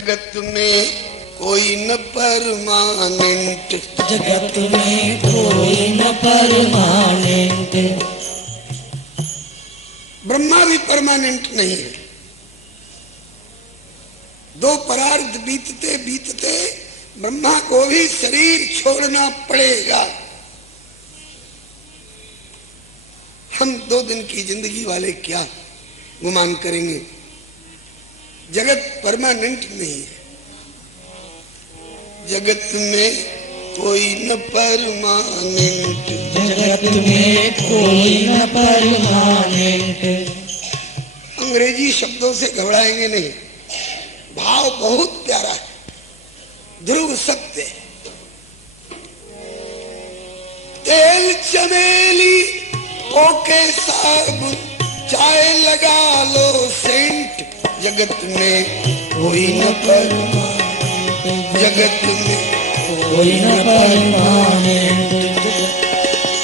जगत में कोई न परमानेंट, जगत में कोई न परमानेंट। ब्रह्मा भी परमानेंट नहीं है। दो परार्थ बीतते बीतते ब्रह्मा को भी शरीर छोड़ना पड़ेगा। हम 2 दिन की जिंदगी वाले क्या गुमान करेंगे। जगत परमानेंट नहीं है। जगत में कोई न परमानेंट, जगत में कोई न परमानेंट। अंग्रेजी शब्दों से घबराएंगे नहीं, भाव बहुत प्यारा है, ध्रुव सत्य। तेल चमेली ओके साबुन चाय लगा लो सेंट, जगत में कोई न परमानेंट, जगत में कोई न परमानेंट।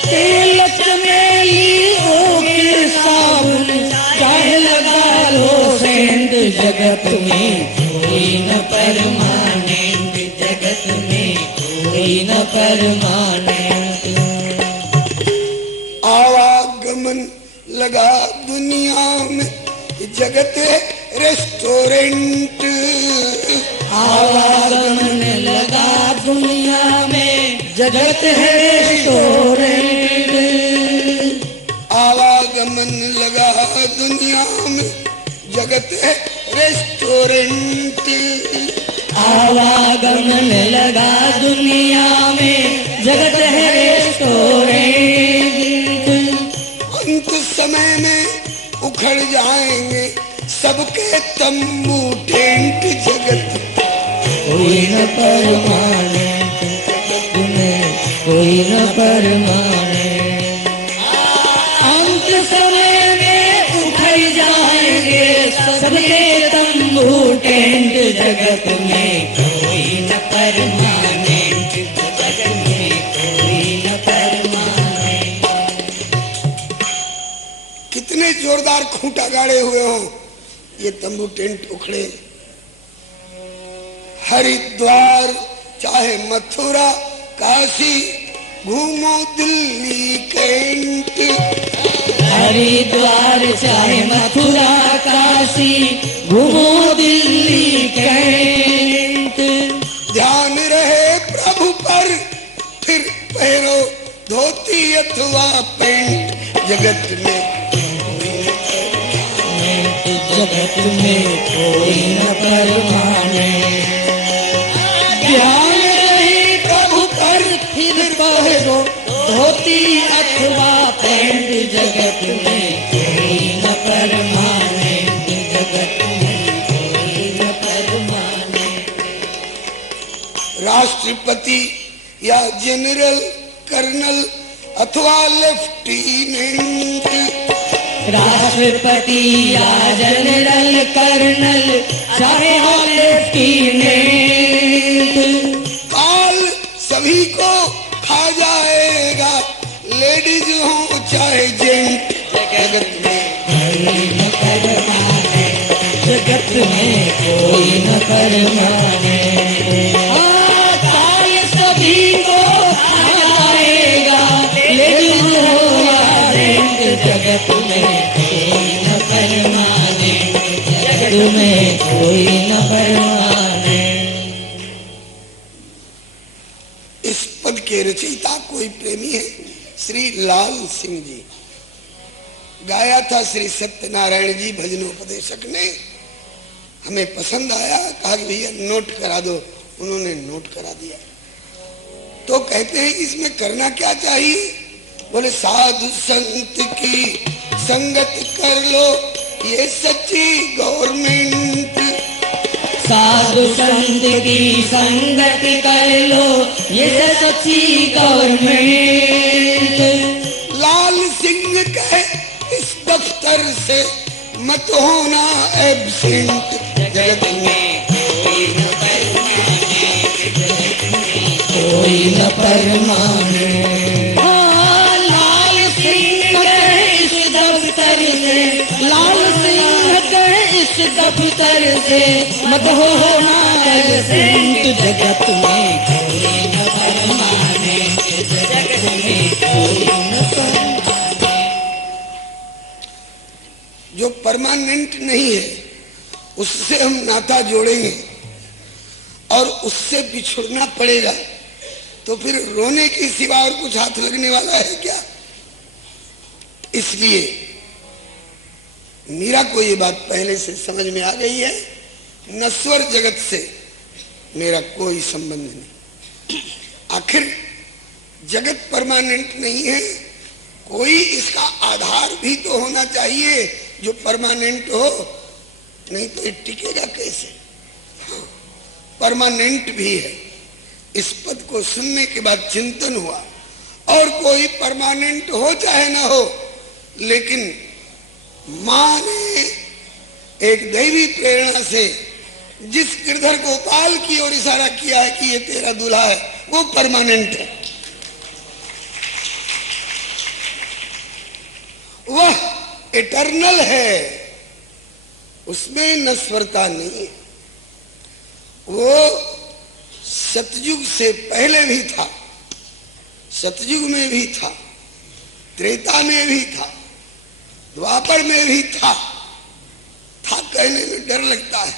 तेल चमेली ओके साबुन चाहे लगा लो सेंट, जगत में कोई न परमानेंट, जगत में कोई न परमानेंट। आवागमन लगा दुनिया में, जगत है रेस्टोरेंट। आवागमन लगा दुनिया में, जगत है रेस्टोरेंट। आवागमन लगा दुनिया में, जगत है रेस्टोरेंट। आवागमन लगा दुनिया में, जगत है रेस्टोरेंट। अंत समय में उखड़ जाएंगे सबके तंबू टेंट, जगत कोई न परमानेंट, जगत में कोई न परमानेंट। अंत समय में उखड़ जाएंगे सबके तंबू टेंट, जगत में कोई न परमानेंट, जगत में कोई न परमानेंट। कितने जोरदार खूंटा गाड़े हुए हों, ये तंबू टेंट उखड़े। हरिद्वार चाहे मथुरा काशी, घूमो दिल्ली कैंट। हरिद्वार चाहे मथुरा काशी, घूमो दिल्ली कैंट। ध्यान रहे प्रभु पर, फिर पहनो धोती अथवा पैंट, जगत में जगत में कोई न परमानेंट। ध्यान रहे प्रभु पर, फिर पहनो धोती अथवा पैंट, जगत में कोई न परमानेंट, जगत में कोई न परमानेंट। राष्ट्रपति या जनरल कर्नल अथवा लेफ्टिनेंट। राष्ट्रपति या जनरल कर्नल चाहे हो लेफ्टिनेंट। काल सभी को खा जाएगा, लेडीज हो चाहे जेंट, जगत में कोई न परमानेंट, जगत में कोई न परमानेंट। काल सभी को खा जाएगा, लेडीज हो या जेंट, जगत में कोई न परमानेंट, जगत में कोई न परमानेंट। इस पद के रचयिता कोई प्रेमी है, श्री लाल सिंह जी। गाया था श्री सत्यनारायण जी भजनोपदेशक ने। हमें पसंद आया, कहा कि भैया नोट करा दो। उन्होंने नोट करा दिया। तो कहते हैं इसमें करना क्या चाहिए। बोले साधु संत की संगत कर लो, ये सच्ची गवर्नमेंट। साधु संत की संगत कर लो, ये सच्ची गवर्नमेंट। लाल सिंह कहे इस दफ्तर से मत होना एब्सेंट, जगत में कोई न परमानेंट, जगत में कोई न परमानेंट। लाल सिंह कहे इस दफ्तर से, लाल सिंह कहे इस दफ्तर से मत हो एब्सेंट, जगत में कोई न परमानेंट, जगत में कोई न परमानेंट। जो परमानेंट नहीं है उससे हम नाता जोड़ेंगे और उससे बिछुड़ना पड़ेगा, तो फिर रोने के सिवा और कुछ हाथ लगने वाला है क्या? इसलिए मीरा को ये बात पहले से समझ में आ गई है, नश्वर जगत से मेरा कोई संबंध नहीं। आखिर जगत परमानेंट नहीं है, कोई इसका आधार भी तो होना चाहिए जो परमानेंट हो, नहीं तो ये टिकेगा कैसे? हाँ, परमानेंट भी है। इस पद को सुनने के बाद चिंतन हुआ, और कोई परमानेंट हो चाहे ना हो, लेकिन मां ने एक दैवी प्रेरणा से जिस गिरधर गोपाल की ओर इशारा किया है कि ये तेरा दूल्हा है, वो परमानेंट है, वह इटर्नल है, उसमें नश्वरता नहीं है। वो सतयुग से पहले भी था, सतयुग में भी था, त्रेता में भी था, द्वापर में भी था कहने में डर लगता है,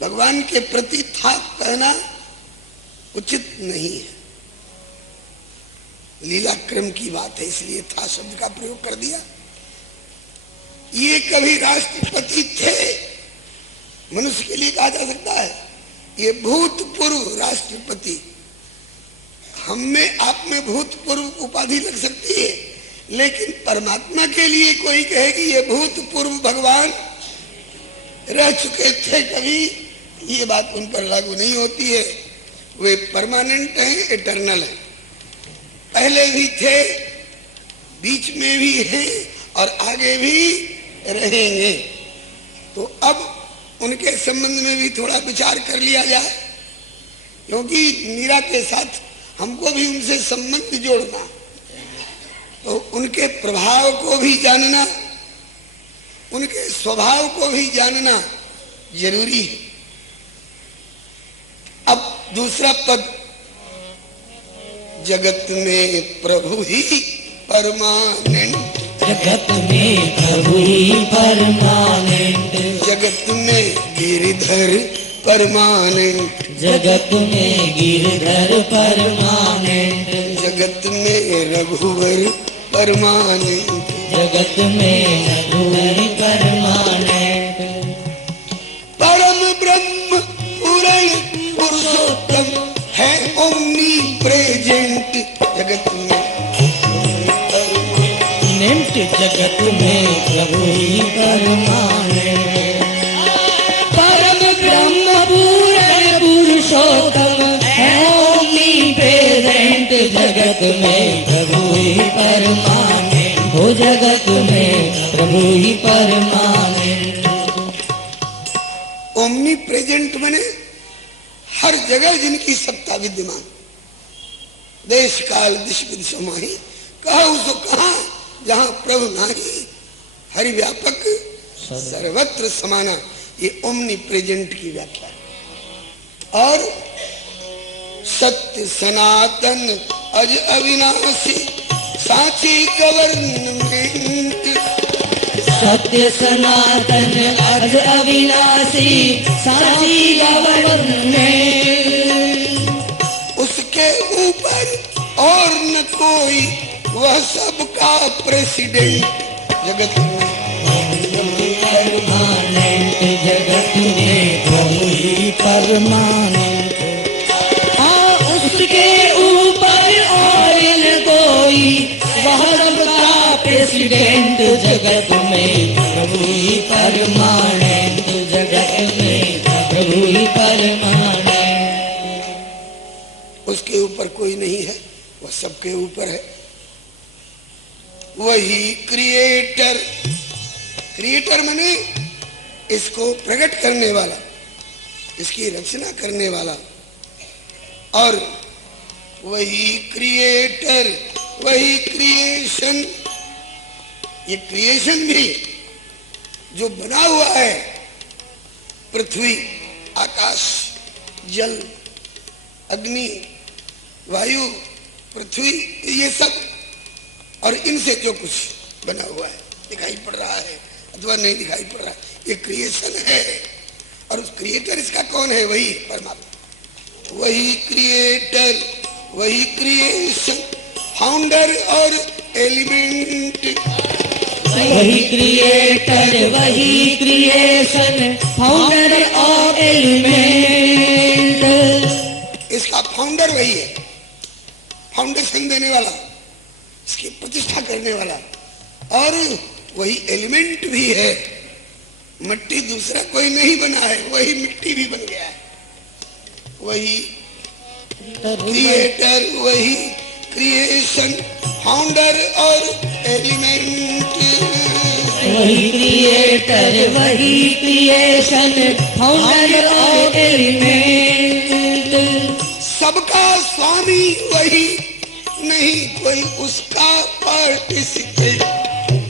भगवान के प्रति था कहना उचित नहीं है, लीला क्रम की बात है, इसलिए था शब्द का प्रयोग कर दिया। ये कभी राष्ट्रपति थे, मनुष्य के लिए कहा जा सकता है, ये भूतपूर्व राष्ट्रपति। हम में आप में भूतपूर्व उपाधि लग सकती है, लेकिन परमात्मा के लिए कोई कहे कि ये भूतपूर्व भगवान रह चुके थे कभी, ये बात उन पर लागू नहीं होती है। वे परमानेंट हैं, इटर्नल हैं, पहले भी थे, बीच में भी हैं और आगे भी रहेंगे। तो अब उनके संबंध में भी थोड़ा विचार कर लिया जाए, क्योंकि मीरा के साथ हमको भी उनसे संबंध जोड़ना, तो उनके प्रभाव को भी जानना, उनके स्वभाव को भी जानना जरूरी है। अब दूसरा पद, जगत में प्रभु ही परमानेंट, जगत में प्रभु ही परमानेंट, जगत में गिरधर परमानेंट, जगत में गिरधर परमानेंट, जगत में रघुवर परमानेंट, जगत में रघुवर परमानेंट, परम ब्रह्म पूर्ण पुरुषोत्तम है ओमनी प्रेजेंट, जगत में परमानेंट, जगत में प्रभु ही परमानेंट, परम ब्रह्म पूर्ण पुरुषोत्तम है ओमनी प्रेजेंट, जगत में प्रभु ही परमानेंट, हो जगत में प्रभु ही परमानेंट। ओमनी प्रेजेंट बने हर जगह जिनकी सत्ता विद्यमान, देश काल दिश विद समाही, कहा उसको कहा जहां प्रभु नाही, हरि व्यापक सर्वत्र समाना, ये ओमनी प्रेजेंट की व्याख्या है। और सत्य सनातन अज अविनाशी साची गवर्नमेंट, सत्य सनातन अज अविनाशी साची गवर्नमेंट, उसके ऊपर और न कोई, वह सबका प्रेसिडेंट, जगत में परमानेंट, जगत में प्रभु ही परमानेंट, उसके ऊपर और न कोई, वह सबका प्रेसिडेंट, जगत में प्रभु ही परमानेंट, जगत में प्रभु ही परमानेंट। उसके ऊपर कोई नहीं है, वह सबके ऊपर है। वही क्रिएटर, क्रिएटर माने इसको प्रकट करने वाला, इसकी रचना करने वाला, और वही क्रिएटर, वही क्रिएशन। ये क्रिएशन भी जो बना हुआ है पृथ्वी, आकाश, जल, अग्नि, वायु, पृथ्वी, ये सब और इनसे जो कुछ बना हुआ है, दिखाई पड़ रहा है अथवा नहीं दिखाई पड़ रहा है, ये क्रिएशन है। और उस क्रिएटर इसका कौन है? वही परमात्मा, वही क्रिएटर, वही क्रिएशन, फाउंडर और एलिमेंट। वही क्रिएटर, वही क्रिएशन, फाउंडर और एलिमेंट। इसका फाउंडर वही है, फाउंडेशन देने वाला, इसकी प्रतिष्ठा करने वाला, और वही एलिमेंट भी है। मिट्टी दूसरा कोई नहीं बना है, वही मिट्टी भी बन गया है। वही क्रिएटर, वही क्रिएशन, फाउंडर और एलिमेंट। वही क्रिएटर, वही क्रिएशन, फाउंडर और एलिमेंट। सबका स्वामी वही, नहीं कोई उसका पार्टिसिपेट।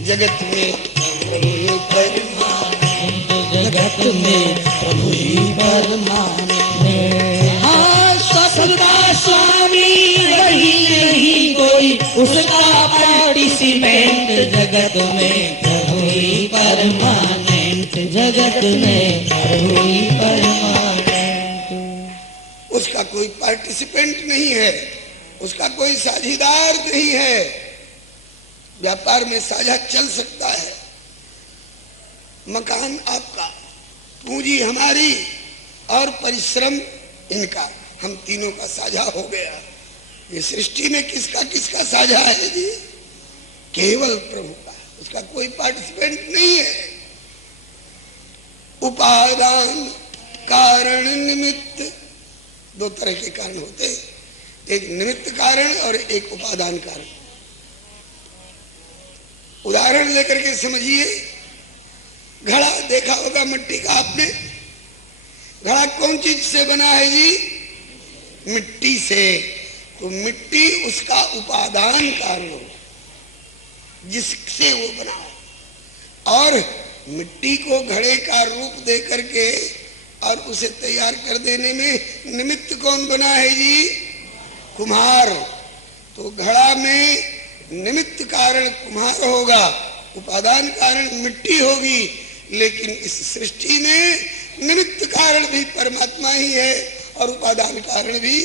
जगत में प्रभु परमानंद, जगत में प्रभु ही परमानंद। हाँ, सबका स्वामी वही, नहीं कोई उसका पार्टिसिपेंट। जगत में प्रभु ही परमानेंट, जगत में प्रभु ही परमानेंट। उसका कोई पार्टिसिपेंट नहीं है, उसका कोई साझीदार नहीं है। व्यापार में साझा चल सकता है, मकान आपका, पूंजी हमारी और परिश्रम इनका, हम तीनों का साझा हो गया। ये सृष्टि में किसका किसका साझा है जी? केवल प्रभु का, उसका कोई पार्टिसिपेंट नहीं है। उपादान कारण निमित्त, दो तरह के कारण होते हैं, एक निमित्त कारण और एक उपादान कारण। उदाहरण लेकर के समझिए, घड़ा देखा होगा मिट्टी का आपने। घड़ा कौन चीज से बना है जी? मिट्टी से। तो मिट्टी उसका उपादान कारण हो, जिससे वो बना है। और मिट्टी को घड़े का रूप दे करके और उसे तैयार कर देने में निमित्त कौन बना है जी? कुम्हार। तो घड़ा में निमित्त कारण कुम्हार होगा, उपादान कारण मिट्टी होगी। लेकिन इस सृष्टि में निमित्त कारण भी परमात्मा ही है और उपादान कारण भी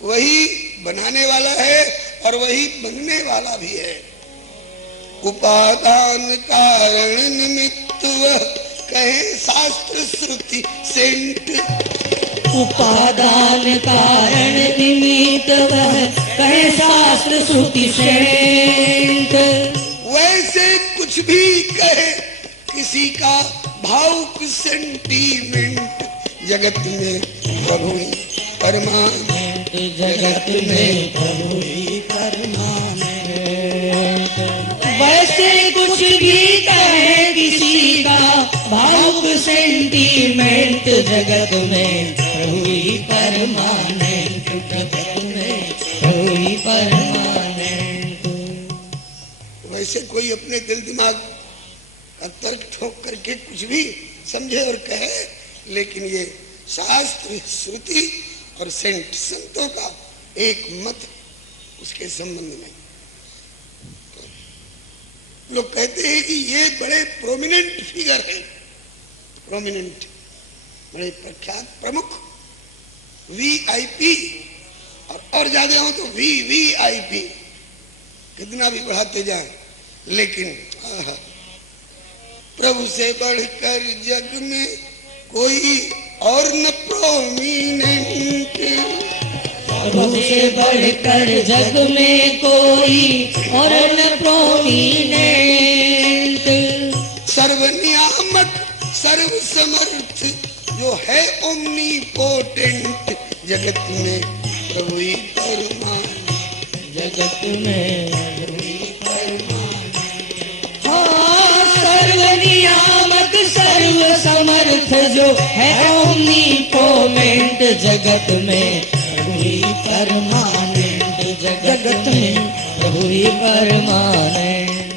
वही बनाने वाला है और वही बनने वाला भी है। उपादान कारण निमित्त वह कहे शास्त्र श्रुति सेंट। उपादान कारण निमित्त वह कहे शास्त्र श्रुति सेंट। वैसे कुछ भी कहे किसी का भावुक सेंटीमेंट। जगत में प्रभु ही परमानेंट, जगत में प्रभु ही परमानेंट। वैसे कुछ भी कहे किसी का भावुक सेंटीमेंट। जगत में प्रभु ही परमानेंट, जगत में प्रभु ही परमानेंट। वैसे कोई अपने दिल दिमाग का तर्क ठोक करके कुछ भी समझे और कहे, लेकिन ये शास्त्र श्रुति और सेंट, संतों का एक मत उसके संबंध में। लोग कहते हैं कि ये बड़े प्रोमिनेंट फिगर हैं, प्रोमिनेंट, बड़े प्रख्यात प्रमुख, वीआईपी, और ज्यादा हो तो वीवीआईपी, कितना भी बढ़ाते जाए। लेकिन प्रभु से बढ़कर जग में कोई और न प्रोमिनेंट। प्रभु से बढ़कर जग में कोई और न प्रोमिनेंट। सर्वनियामक सर्व समर्थ जो है ओमनीपोटेंट। जगत में प्रभु ही परमानेंट, जगत में प्रभु ही परमानेंट। हाँ, सर्वनियामक सर्व समर्थ जो है ओमनीपोटेंट। जगत में प्रभु ही परमानेंट, जगत में प्रभु ही परमानेंट।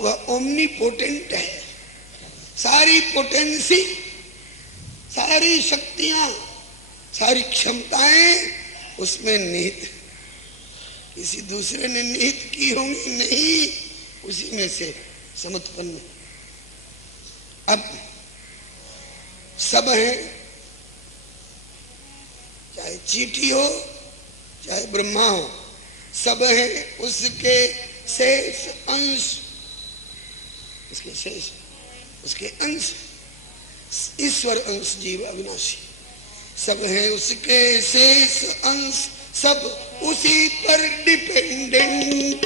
वह ओमनीपोटेंट है, सारी पोटेंसी, सारी शक्तियां, सारी क्षमताएं उसमें निहित, किसी दूसरे ने निहित की होंगी नहीं, उसी में से समुत्पन्न। अब सब है, चाहे चींटी हो चाहे ब्रह्मा हो, सब है उसके शेष अंश, उसके शेष, उसके अंश, ईश्वर अंश जीव अविनाशी, सब है उसके शेष अंश, सब उसी पर डिपेंडेंट,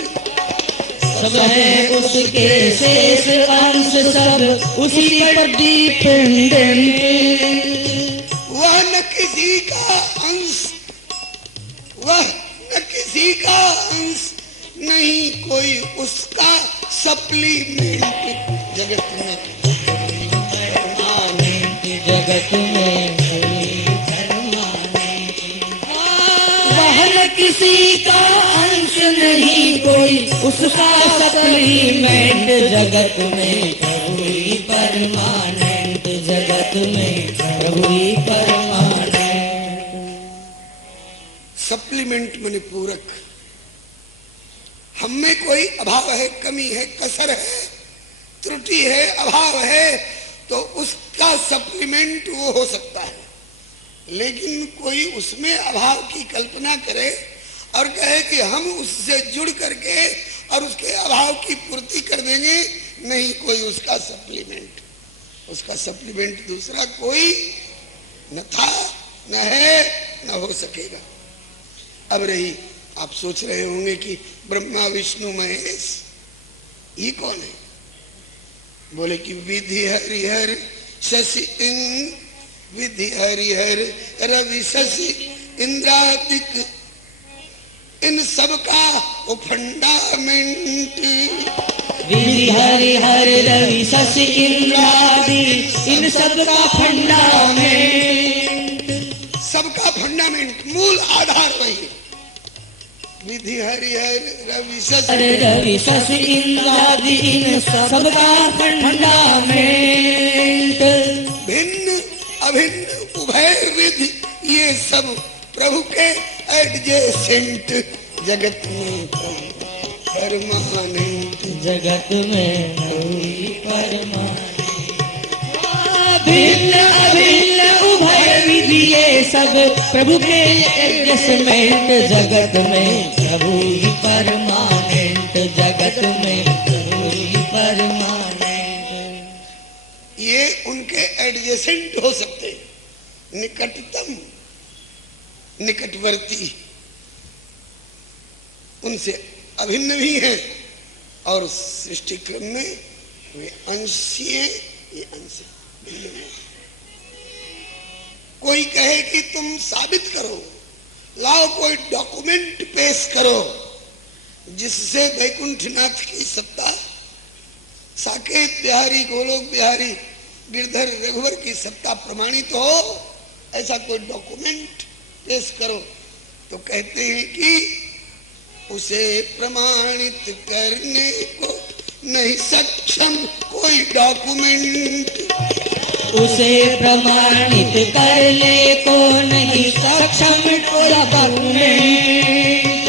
सब है उसके शेष अंश, सब उसी पर डिपेंडेंट। वह न किसी का अंश, वह न किसी का अंश, नहीं कोई उसका सप्लीमेंट। जगत में परमानेंट, जगत में वह न किसी का अंश, नहीं कोई उसका सप्लीमेंट। जगत में प्रभु ही परमानेंट, जगत में प्रभु ही परमानेंट। सप्लीमेंट माने पूरक। हम में कोई अभाव है, कमी है, कसर है, त्रुटि है, अभाव है, तो उसका सप्लीमेंट वो हो सकता है। लेकिन कोई उसमें अभाव की कल्पना करे और कहे कि हम उससे जुड़ करके और उसके अभाव की पूर्ति कर देंगे, नहीं कोई उसका सप्लीमेंट। उसका सप्लीमेंट दूसरा कोई न था, न है, न हो सकेगा। अब रही, आप सोच रहे होंगे कि ब्रह्मा विष्णु महेश ये कौन है? बोले कि विधि हरिहर शशि विधि हरिहर रवि शशि इंद्रादिक, इन सब का वो फंडामेंट। विधि हरिहर रवि शशि इंद्रादि, इन सब का फंडामेंट। सबका फंडामेंट, मूल आधार वही है। विधि हरिहर रवि शशि इंद्रादि, इन सब का फंडामेंट। भिन्न अभिन्न उभय विधि, ये सब प्रभु के एडजेसेंट। जगत में प्रभु परमानेंट, जगत में प्रभु ही परमानेंट। भिन्न अभिन्न उभय विधि, ये सब प्रभु के एडजस्टमेंट। जगत में प्रभु ही परमानेंट, जगत में प्रभु ही परमानेंट। ये उनके एडजेसेंट हो सकते, निकटतम, निकटवर्ती, उनसे अभिन्न भी हैं, और सृष्टि क्रम में वे अंशीय, ये अंश भिन्न हैं। कोई कहे कि तुम साबित करो, लाओ कोई डॉक्यूमेंट पेश करो जिससे वैकुंठनाथ की सत्ता, साकेत बिहारी, गोलोक बिहारी, गिरधर रघुवर की सत्ता प्रमाणित हो, ऐसा कोई डॉक्यूमेंट पेश करो। तो कहते हैं कि उसे प्रमाणित करने को नहीं सक्षम कोई डॉक्यूमेंट, उसे प्रमाणित करने को नहीं सक्षम कोई डॉक्यूमेंट।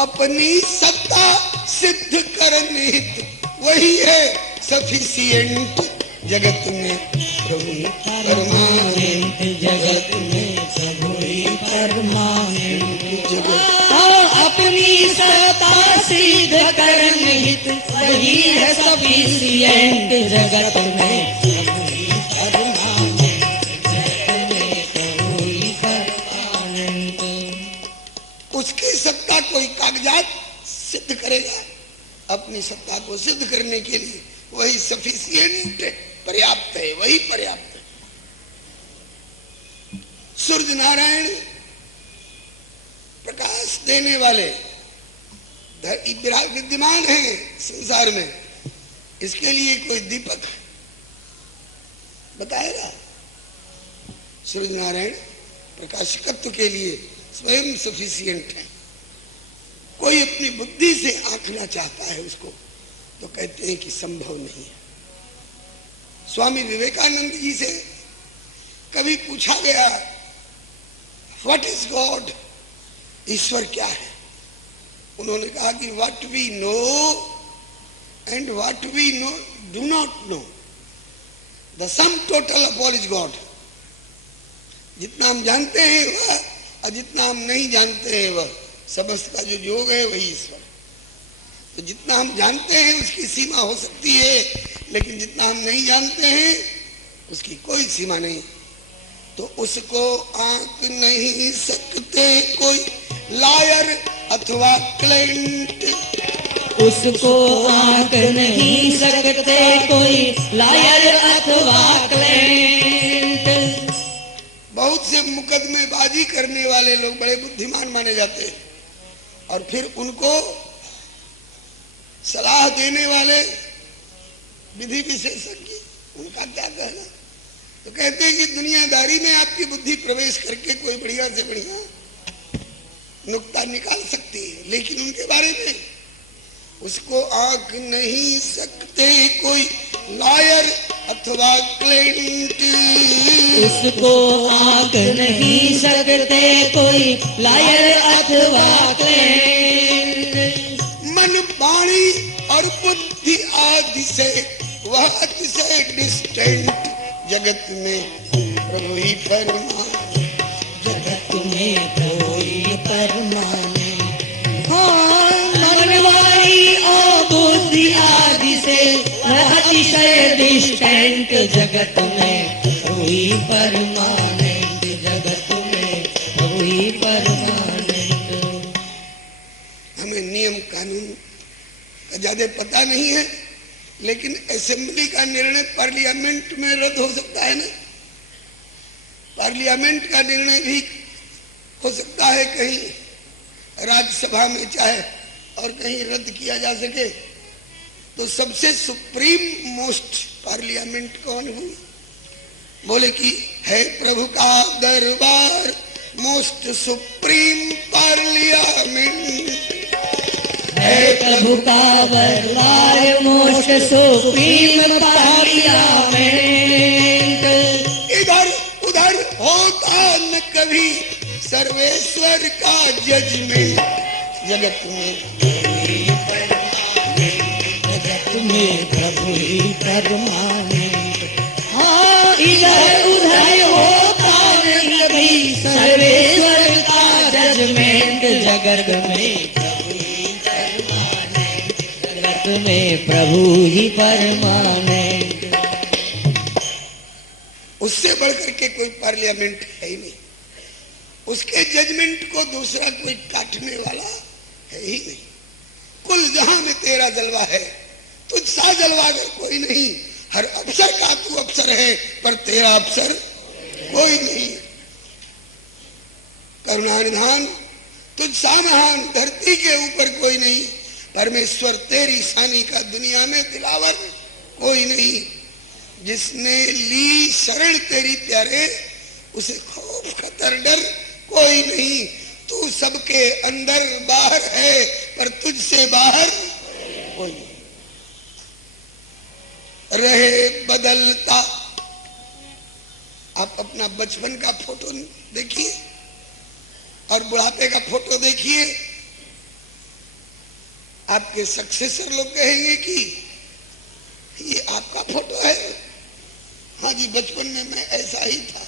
अपनी सत्ता सिद्ध करने वही है सफिशिएंट। जगत में प्रभु परमानेंट, जगत में प्रभु ही परमानेंट। जगत अपनी सत्ता सिद्ध करने वही है सफिशिएंट। जगत में प्रभु ही परमानेंट, जगत में प्रभु ही परमानेंट। उसकी सत्ता कोई कागजात सिद्ध करेगा, अपनी सत्ता को सिद्ध करने के लिए वही सफिशिएंट, पर्याप्त है, वही पर्याप्त है। सूर्य नारायण प्रकाश देने वाले विद्यमान हैं संसार में, इसके लिए कोई दीपक बताएगा? सूर्य नारायण प्रकाशकत्व के लिए स्वयं सफिशिएंट है। कोई अपनी बुद्धि से आंकना चाहता है उसको, तो कहते हैं कि संभव नहीं है। स्वामी विवेकानंद जी से कभी पूछा गया व्हाट इज गॉड, ईश्वर क्या है? उन्होंने कहा कि what we know and what we know do not know, the sum total of all is God. जितना हम जानते हैं वह और जितना हम नहीं जानते हैं वह, समस्त का जो योग है वही ईश्वर। तो जितना हम जानते हैं उसकी सीमा हो सकती है, लेकिन जितना हम नहीं जानते हैं उसकी कोई सीमा नहीं। तो उसको आंक नहीं सकते कोई लायर अथवा क्लाइंट, उसको आंक नहीं सकते कोई लायर अथवा क्लाइंट। बहुत से मुकदमेबाजी करने वाले लोग बड़े बुद्धिमान माने जाते हैं, और फिर उनको सलाह देने वाले विधि विशेषज्ञ, उनका क्या कहना? तो कहते हैं कि दुनियादारी में आपकी बुद्धि प्रवेश करके कोई बढ़िया से बढ़िया नुक्ता निकाल सकती है, लेकिन उनके बारे में उसको आंक नहीं सकते कोई लायर अथवा क्लाइंट, उसको आंक नहीं सकते कोई लायर अथवा क्लाइंट। मन वाणी और बुद्धि आदि से वह अतिशय डिस्टेंट, जगत में प्रभु ही परमाने, जगत में प्रभु ही परमाने। हाँ, मन वाणी और बुद्धि आदि से वह अतिशय डिस्टेंट, जगत में प्रभु ही परमानेंट, जगत में प्रभु ही परमानेंट। हमें नियम कानून का ज्यादा पता नहीं है, लेकिन असेंबली का निर्णय पार्लियामेंट में रद्द हो सकता है ना, पार्लियामेंट का निर्णय भी हो सकता है कहीं राज्यसभा में चाहे और कहीं रद्द किया जा सके। तो सबसे सुप्रीम मोस्ट पार्लियामेंट कौन हुई? बोले कि है प्रभु का दरबार मोस्ट सुप्रीम पार्लियामेंट, है प्रभु का दरबार मोस्ट सुप्रीम पार्लियामेंट। इधर उधर होता न कभी सर्वेश्वर का जजमेंट, जगत में जगत में प्रभु ही परमानेंट। हाँ, इधर उधर होता नहीं कभी सर्वेश्वर का जजमेंट, जगत में प्रभु ही परमानेंट, जगत में प्रभु ही परमानेंट। उससे बढ़कर के कोई पार्लियामेंट है ही नहीं, उसके जजमेंट को दूसरा कोई काटने वाला है ही नहीं। कुल जहां में तेरा जलवा है, तुझसा जलवागर कोई नहीं। हर अफसर का तू अफसर है, पर तेरा अफसर कोई नहीं। करुणानिधान तुझसा महान धरती के ऊपर कोई नहीं। परमेश्वर तेरी शानी का दुनिया में दिलावर कोई नहीं। जिसने ली शरण तेरी प्यारे, उसे खौफ खतर डर कोई नहीं। तू सबके अंदर बाहर है, पर तुझसे बाहर कोई नहीं। रहे बदलता। आप अपना बचपन का फोटो देखिए और बुढ़ापे का फोटो देखिए। आपके सक्सेसर लोग कहेंगे कि ये आपका फोटो है। हाँ जी, बचपन में मैं ऐसा ही था।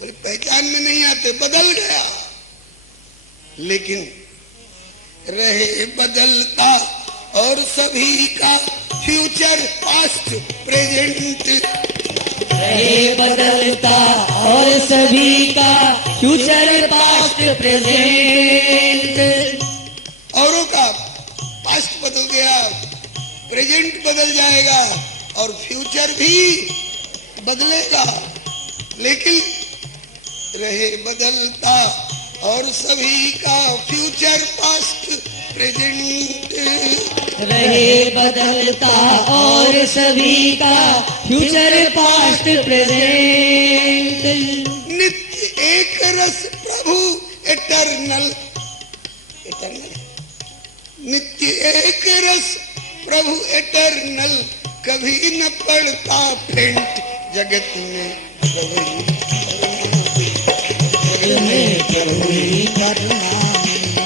बोले पहचान में नहीं आते, बदल गया। लेकिन रहे बदलता और सभी का फ्यूचर पास्ट प्रेजेंट। रहे बदलता और सभी का फ्यूचर पास्ट प्रेजेंट। औरों का पास्ट बदल गया, प्रेजेंट बदल जाएगा और फ्यूचर भी बदलेगा। लेकिन रहे बदलता और सभी का फ्यूचर पास्ट प्रेजेंट। रहे बदलता और सभी का फ्यूचर पास्ट प्रेजेंट। नित्य एक रस प्रभु एटर्नल, एटर्नल नित्य एक रस प्रभु एटर्नल, कभी न पड़ता फेंट। जगत में प्रभु ही प्रभु ही परमानंद।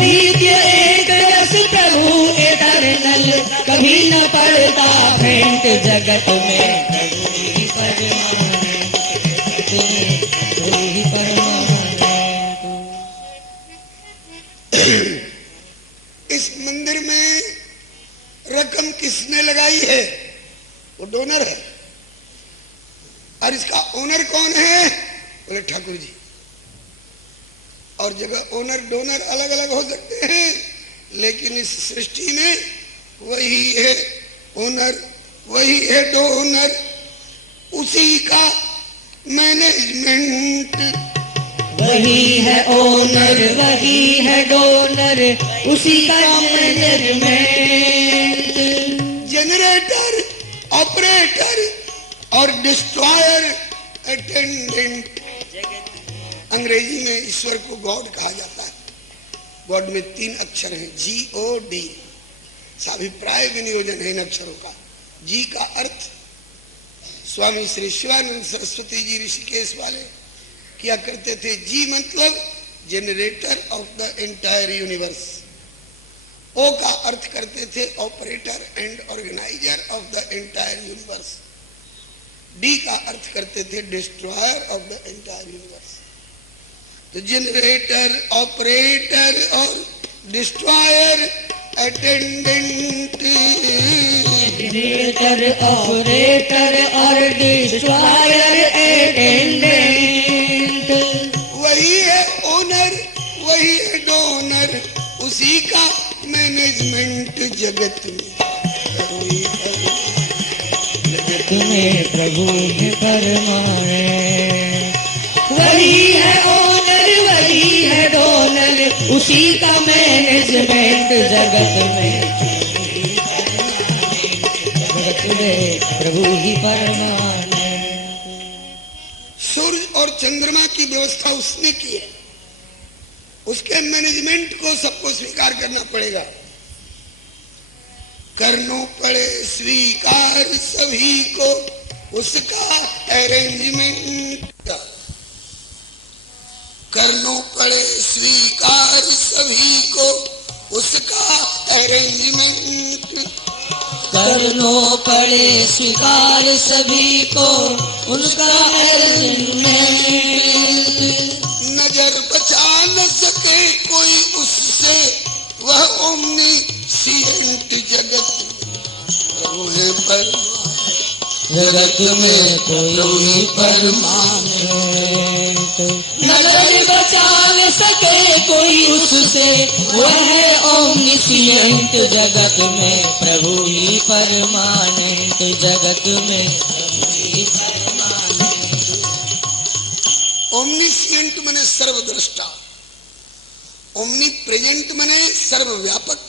नित्य एक रस प्रभु एटर्नल, कभी न पड़ता फेंट जगत में प्रभु ही परमानंद, प्रभु ही परमानंद। इस मंदिर में रकम किसने लगाई है? वो डोनर है। और इसका ओनर कौन है? बोले ठाकुर जी। और जगह ओनर डोनर अलग अलग हो सकते हैं, लेकिन इस सृष्टि में वही है ओनर, वही है डोनर, उसी का मैनेजमेंट। वही है ओनर, वही है डोनर, उसी का मैनेजमेंट। जनरेटर, ऑपरेटर और डिस्ट्रॉयर, अटेंडेंट। अंग्रेजी में ईश्वर को गॉड कहा जाता है। गॉड में 3 अक्षर हैं, GOD। साभिप्राय विनियोजन है इन अक्षरों का। जी का अर्थ स्वामी श्री शिवानंद सरस्वती जी ऋषिकेश वाले किया करते थे। जी मतलब generator of the entire universe. O का अर्थ करते थे operator and organiser of the entire universe. D का अर्थ करते थे destroyer of the entire universe. तो जनरेटर, ऑपरेटर और डिस्ट्रॉयर, अटेंडेंट। जनरेटर, ऑपरेटर और डिस्ट्रॉयर, अटेंडेंट। वही है ओनर, वही है डोनर, उसी का मैनेजमेंट जगत में। जगत में प्रभु है परमानंद। वही है ओनर, वही है डोनर, उसी का मैनेजमेंट जगत में। जगत में प्रभु ही परमानंद। सूर्य और चंद्रमा की व्यवस्था उसने की है, उसके मैनेजमेंट को सबको स्वीकार करना पड़ेगा। करनो पड़े स्वीकार सभी को उसका अरेंजमेंट। करनो पड़े स्वीकार सभी को उसका अरेंजमेंट। करनो पड़े स्वीकार सभी को उसका अरेंजमेंट। नजर बचा न सके कोई उससे, वह ओमनीशिएंट जगत प्रभु है परमानंद। जगत में कोई परमानंद। नजर बचा न सके कोई उससे, वह है ओमनीशिएंट जगत में प्रभु ही परमानंद। जगत में प्रभु ही परमानंद। ओमनीशिएंट मने सर्वद्रष्टा, ओमनी प्रेजेंट मने सर्वव्यापक,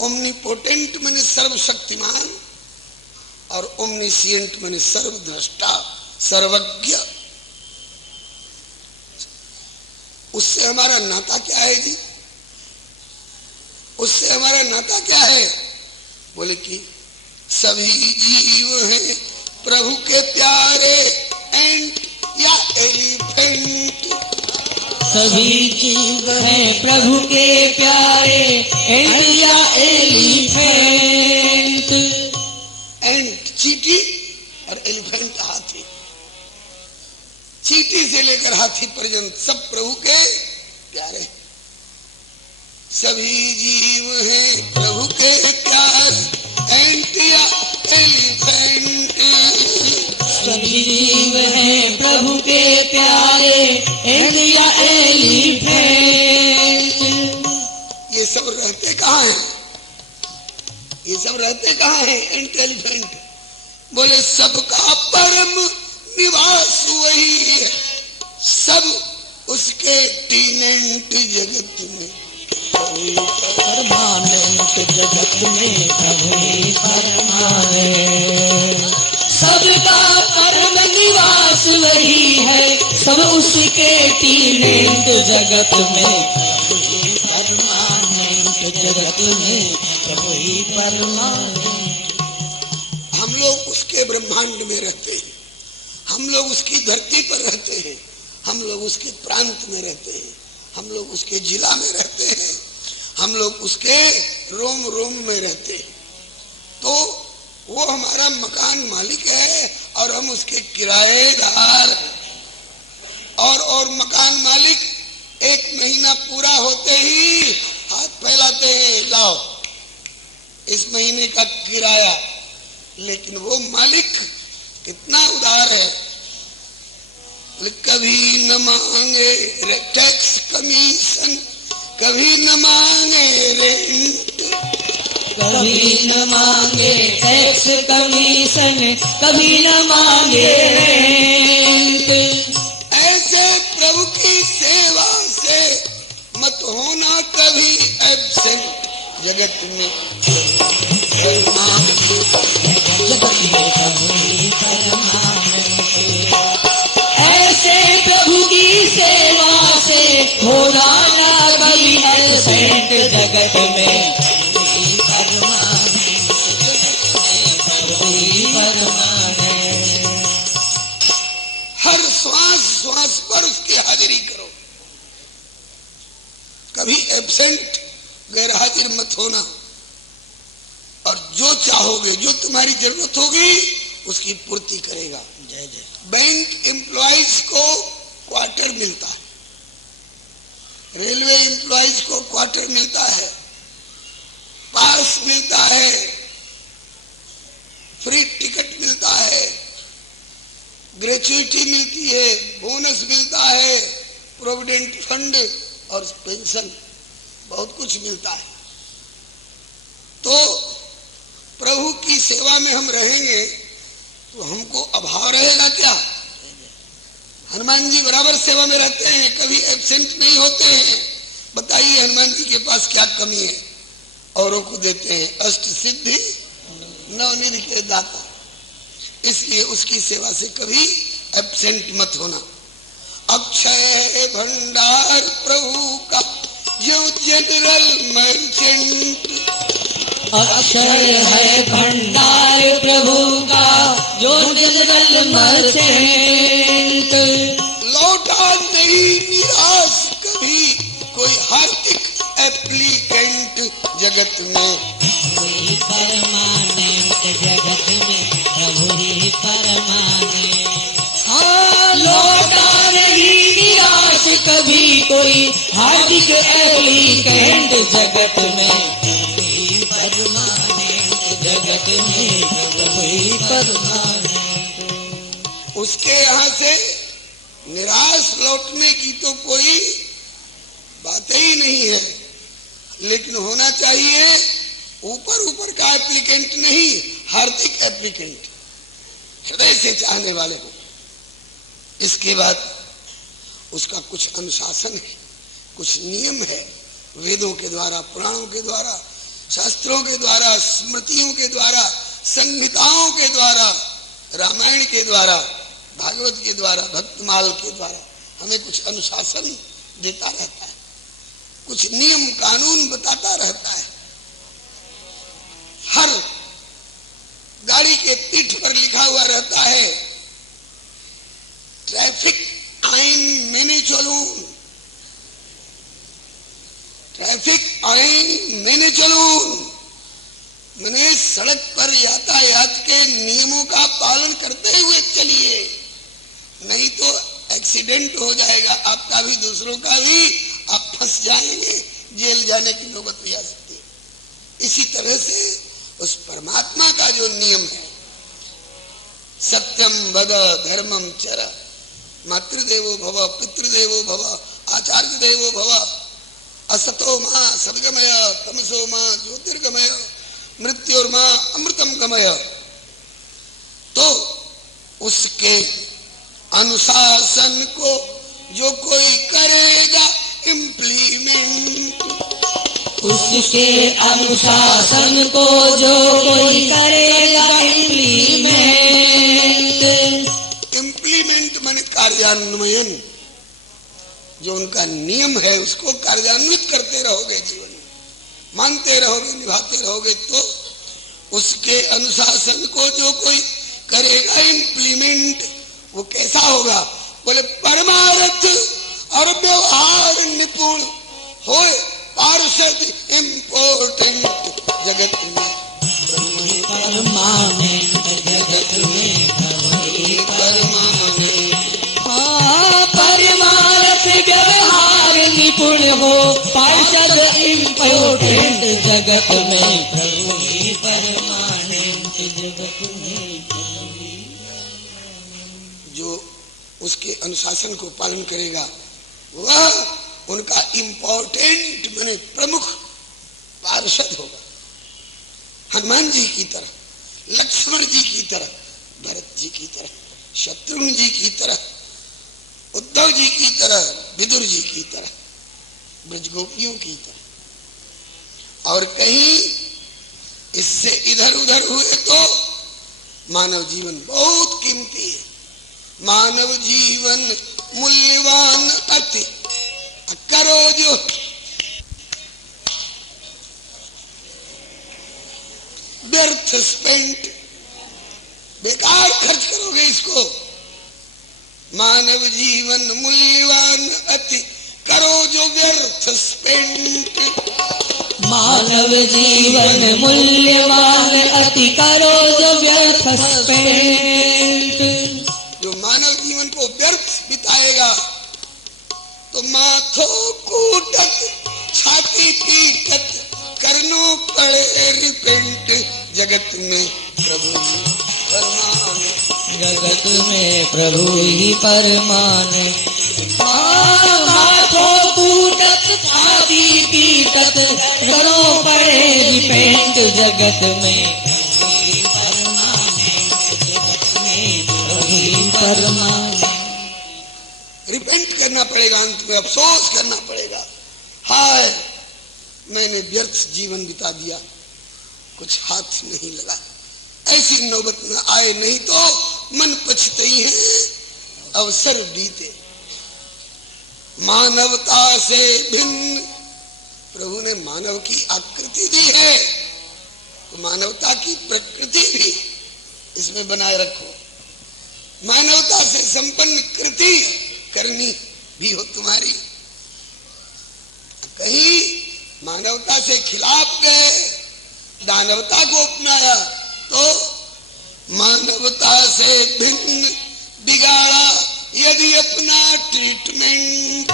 ओमनीपोटेंट मने सर्वशक्तिमान और ओमनीशिएंट मने सर्वद्रष्टा, सर्वज्ञ। उससे हमारा नाता क्या है जी? उससे हमारा नाता क्या है? बोले कि सभी जीव हैं प्रभु के प्यारे, एंट या एलिफेंट। सभी जीव हैं प्रभु के प्यारे, एंट या एलिफेंट। एंट चींटी और एलिफेंट हाथी। चींटी से लेकर हाथी पर्यंत सब प्रभु के प्यारे। सभी जीव हैं प्रभु के प्यारे, एंट या एलिफेंट। सभी जीव हैं प्रभु के प्यारे, एंट या एलिफेंट। ये सब रहते कहाँ हैं? ये सब रहते कहाँ हैं? एंट एलिफेंट। बोले सबका परम निवास वही है, सब उसके टीनेंट जगत में परमानंद। जगत में प्रभु परमानंद। सबका परम निवास वही है, सब उसके टीनेंट जगत में परमानंद। जगत में प्रभु परमानंद। हम लोग उसके ब्रह्मांड में रहते हैं, हम लोग उसकी धरती पर रहते हैं, हम लोग उसके प्रांत में रहते हैं, हम लोग उसके जिला में रहते हैं, हम लोग उसके रोम रोम में रहते हैं। तो वो हमारा मकान मालिक है और हम उसके किराएदार हैं। और मकान मालिक एक महीना पूरा होते ही हाथ फैलाते हैं, लाओ इस महीने का किराया। लेकिन वो मालिक कितना उदार है, कभी न मांगे टैक्स कमीशन, कभी न मांगे रेंट, कभी न मांगे टैक्स कमीशन, कभी न मांगे रेंट। ऐसे प्रभु की सेवा से मत होना कभी एब्सेंट। जगत में ऐसे प्रभु की सेवा से होना ना कभी एब्सेंट। जगत में हर श्वास श्वास पर उसकी हाजिरी करो, कभी एब्सेंट गैर हाजिर मत होना। और जो चाहोगे, जो तुम्हारी जरूरत होगी उसकी पूर्ति करेगा। जय जय। बैंक एम्प्लॉइज को क्वार्टर मिलता है, रेलवे एम्प्लॉइज को क्वार्टर मिलता है, पास मिलता है, फ्री टिकट मिलता है, ग्रेच्युइटी मिलती है, बोनस मिलता है, प्रोविडेंट फंड और पेंशन, बहुत कुछ मिलता है। तो प्रभु की सेवा में हम रहेंगे तो हमको अभाव रहेगा क्या? हनुमान जी बराबर सेवा में रहते हैं, कभी एब्सेंट नहीं होते हैं। बताइए हनुमान जी के पास क्या कमी है? औरों को देते हैं, अष्ट सिद्धि नवनिधि के दाता। इसलिए उसकी सेवा से कभी एब्सेंट मत होना। अक्षय भंडार प्रभु का जो जनरल मर्चेंट, अक्षय है भंडार प्रभु का जो जनरल मर्चेंट। लौटा नहीं निराश कभी कोई हार्दिक एप्लीकेंट। जगत में ही परमानेंट, जगत में प्रभु ही परमानेंट। हाँ, लौटा नहीं निराश कभी कोई हार्दिक एप्लीकेंट। जगत में जगत में प्रभु ही परमानेंट। उसके यहाँ से निराश लौटने की तो कोई बात ही नहीं है। लेकिन होना चाहिए ऊपर ऊपर का एप्लीकेंट नहीं, हार्दिक एप्लीकेंट, हृदय से चाहने वाले को। इसके बाद उसका कुछ अनुशासन है, कुछ नियम है, वेदों के द्वारा, पुराणों के द्वारा, शास्त्रों के द्वारा, स्मृतियों के द्वारा, संहिताओं के द्वारा, रामायण के द्वारा, भागवत के द्वारा, भक्तमाल के द्वारा हमें कुछ अनुशासन देता रहता है, कुछ नियम कानून बताता रहता है। हर गाड़ी के पीठ पर लिखा हुआ रहता है, ट्रैफिक आइन मैंने चलूं, ट्रैफिक आइन मैंने चलूं। मैंने सड़क पर यातायात के नियमों का पालन करते हुए चलिए, नहीं तो एक्सीडेंट हो जाएगा आपका भी, दूसरों का भी। आप फंस जाएंगे, जेल जाने की नौबत भी आ सकती है। इसी तरह से उस परमात्मा का जो नियम है, सत्यम वद धर्मम चर, मातृदेवो भव, पितृदेवो भव, आचार्य देवो भव, असतो मां सद्गमय, तमसो मां ज्योतिर्गमय, मृत्योर्मा अमृतम गमय। तो उसके अनुशासन को जो कोई करेगा इम्प्लीमेंट, उसके अनुशासन को जो कोई करेगा इम्प्लीमेंट। इम्प्लीमेंट माने कार्यान्वयन। जो उनका नियम है उसको कार्यान्वित करते रहोगे, जीवन में मानते रहोगे, निभाते रहोगे, तो उसके अनुशासन को जो कोई करेगा इम्प्लीमेंट, वो कैसा होगा? बोले परमार्थ और व्यवहार निपुण हो, पार्षद इम्पोर्टेंट जगत में परमानेंट, जगत में परमानेंट। परमार्थ व्यवहार निपुण हो, पार्षद इम्पोर्टेंट जगत में प्रभु ही परमानेंट, जगत में प्रभु ही। जो उसके अनुशासन को पालन करेगा वह उनका इम्पोर्टेंट माने प्रमुख पार्षद होगा। हनुमान जी की तरह, लक्ष्मण जी की तरह, भरत जी की तरह, शत्रुघ्न जी की तरह, उद्धव जी की तरह, विदुर जी की तरह, ब्रजगोपियों की तरह। और कहीं इससे इधर उधर हुए तो मानव जीवन बहुत कीमती है। मानव जीवन मूल्यवान अति, करो जो व्यर्थ स्पेंट, बेकार खर्च करोगे इसको। मानव जीवन मूल्यवान अति, करो जो व्यर्थ स्पेंट। मानव जीवन मूल्यवान अति, करो जो व्यर्थ स्पेंट। जो मानव जीवन को व्यर्थ बिताएगा तो माथो कूटत, छाती पीटत, करनो पड़े रिपेंट जगत में प्रभु परमानेंट, जगत में प्रभु ही परमानेंट। माथो कूटत, छाती पीटत, करो पड़े रिपेंट जगत में प्रभु ही परमानेंट, जगत में प्रभु ही परमानेंट। रिपेंट करना पड़ेगा, अंत में अफसोस करना पड़ेगा, हाय मैंने व्यर्थ जीवन बिता दिया, कुछ हाथ नहीं लगा। ऐसी नौबत न आए, नहीं तो मन पछताई है, अवसर बीते। मानवता से भिन्न प्रभु ने मानव की आकृति दी है, तो मानवता की प्रकृति भी इसमें बनाए रखो। मानवता से संपन्न कृति करनी भी हो तुम्हारी। कहीं मानवता से खिलाफ गए, दानवता को अपनाया तो मानवता से भिन्न बिगाड़ा यदि अपना ट्रीटमेंट।